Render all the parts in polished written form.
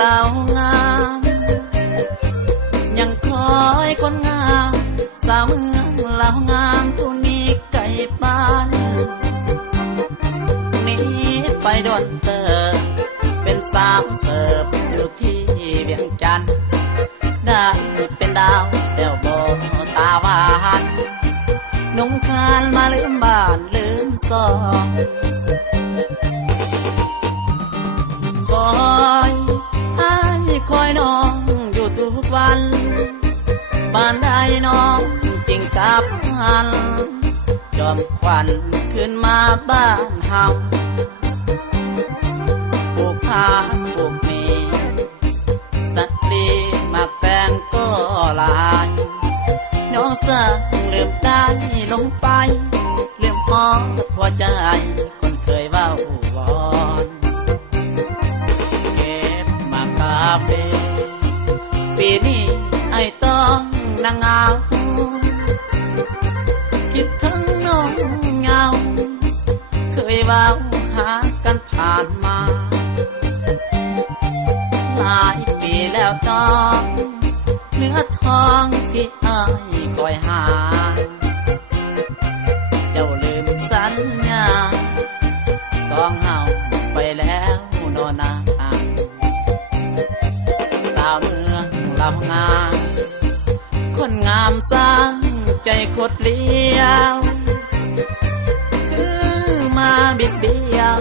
ลาวงามยังคอยคนงามสาวเมืองลาวงามผู้นี้ไก่บ้านนี้ไปดวนเตอเป็นสาวเสิร์ฟอยู่ที่เวียงจันทน์ได้เป็นดาวแต้วโบตาหวานนุ่งคานมาลืมบ้านลืมซองคอยคอยน้องอยู่ทุกวันบ้านใดน้องจริงกับหันจอมควันขึ้นมาบ้านเฮาปลูกผักปลูกมีสัตว์ลีมักแตงก็ลายน้องสั่งลืมได้ลงไปลืมฮอดหัวใจคนเคยเว้าวอนเก็บมากาเฟ่ปีนี้ไอ้ต้องนั่งเหงาคิดถึงน้องเหงาเคยเว้าหากันผ่านมาหลายปีแล้วน้องเนื้อทองที่อ้ายคอยหาเจ้าลืมสัญญาสองเฮาไปแล้วโนนาสาวเมืองลาวงามคนงามสร้างใจคดเลี้ยวคือมาบิดเบี้ยว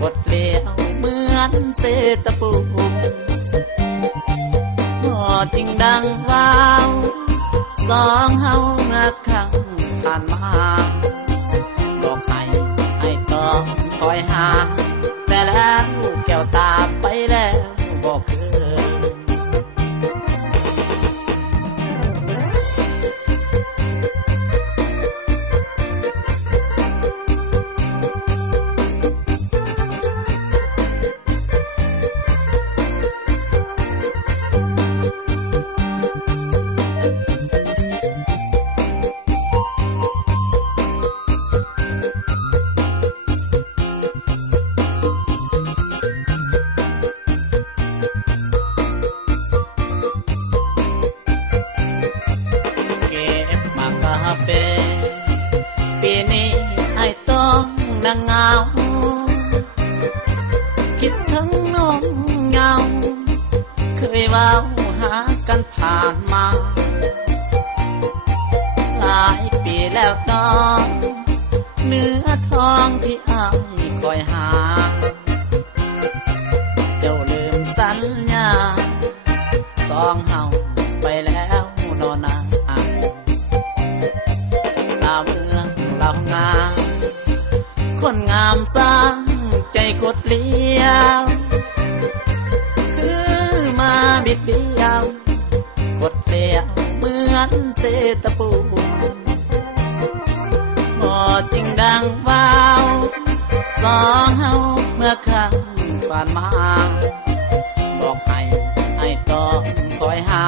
คดเลี้ยวเหมือนเศษตะปูจริงดังว้าวสองเฮาเมื่อครั้งผ่านมาบอกให้ต้องคอยหาแต่แล้วแก้วตาไปแล้วบอกคืนปีนี้ไอ้ต้องนั่งเหงาคิดถึงน้องเหงาเคยเว้าหากันผ่านมาหลายปีแล้วน้องเนื้อทองที่อ้ายคอยหาเจ้าลืมสัญญาสองเฮาไปแล้วนอนนาลาวงามคนงามสร้างใจคดเลี้ยวคือมาบิดเบี้ยวคดเลี้ยวเหมือนเศษตะปูบ่จริงดังว้าวสองเฮาเมื่อครั้งผ่านมาบอกให้ต้องคอยหา